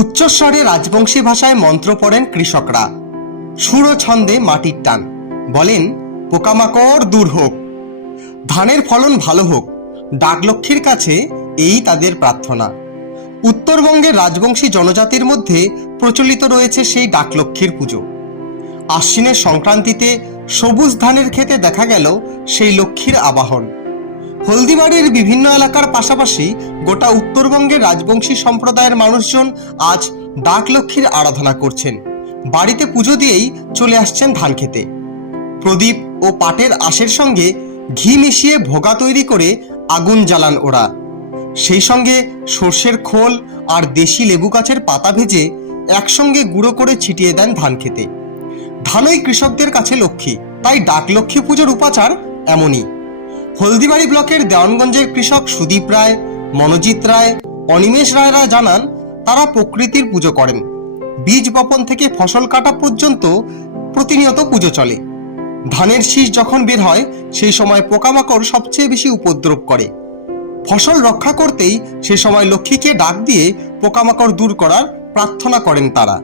উচ্চস্বরে রাজবংশী ভাষায় মন্ত্র পড়েন কৃষকরা। সুর ও ছন্দে মাটির টান, বলেন পোকামাকড় দূর হোক, ধানের ফলন ভালো হোক। ডাকলক্ষ্মীর কাছে এই তাদের প্রার্থনা। উত্তরবঙ্গের রাজবংশী জনজাতির মধ্যে প্রচলিত রয়েছে সেই ডাকলক্ষ্মীর পুজো। আশ্বিনের সংক্রান্তিতে সবুজ ধানের ক্ষেতে দেখা গেল সেই লক্ষ্মীর আবাহন। হলদিবাড়ির বিভিন্ন এলাকার পাশাপাশি গোটা উত্তরবঙ্গের রাজবংশী সম্প্রদায়ের মানুষজন আজ ডাকলক্ষ্মীর আরাধনা করছেন। বাড়িতে পুজো দিয়েই চলে আসছেন ধান খেতে। প্রদীপ ও পাটের আঁশের সঙ্গে ঘি মিশিয়ে ভোগা তৈরি করে আগুন জ্বালান ওরা। সেই সঙ্গে সর্ষের খোল আর দেশি লেবু গাছের পাতা ভেজে একসঙ্গে গুঁড়ো করে ছিটিয়ে দেন ধান খেতে। ধানই কৃষকদের কাছে লক্ষ্মী, তাই ডাকলক্ষ্মী পুজোর উপাচার এমনই। হলদিবাড়ি ব্লকের দেওয়ানগঞ্জের কৃষক সুদীপ রায়, মনোজিৎ রায়, অনিমেষ রায়রা জানান তারা প্রকৃতির পুজো করেন। বীজ বপন থেকে ফসল কাটা পর্যন্ত প্রতিনিয়ত পুজো চলে। ধানের শীষ যখন বের হয় সেই সময় পোকামাকড় সবচেয়ে বেশি উপদ্রব করে। ফসল রক্ষা করতেই সে সময় লক্ষ্মীকে ডাক দিয়ে পোকামাকড় দূর করার প্রার্থনা করেন তারা।